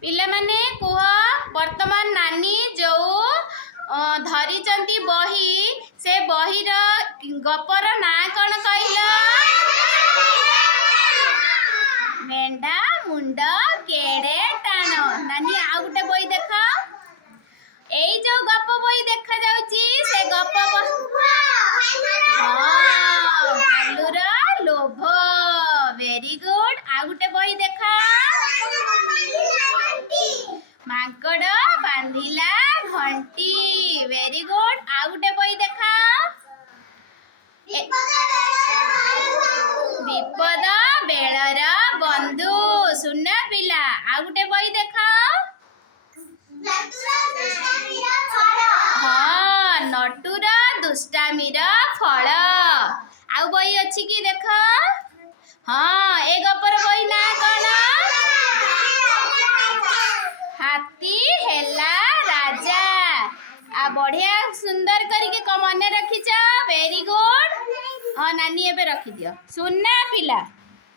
पिला माने कुह वर्तमान नानी जो धरी बही से बहीर गपर ना कौन कहल मेंढा मुंड केड़े टाण। नानी आउ गोटे बही देख एई जो गप बही देखा जाउची से गप भालुर लोभ। Very good. आउ गोटे बही देखा माकड़ बांधिला घंटी। Very good. आउ गोटे बही देखा विपद बेलर बंधु। सुन पिला आउ गोटे बही देखा हाँ नटुर दुष्टामीर फल। आउ बही अच्छी कि देख हाँ ए गपर बही ना कौन हाथी हेला राजा। आ बढ़िया सुंदर करके मन रखीच। Very good. हाँ नानी एबे रखी दियो। सुनना पिला।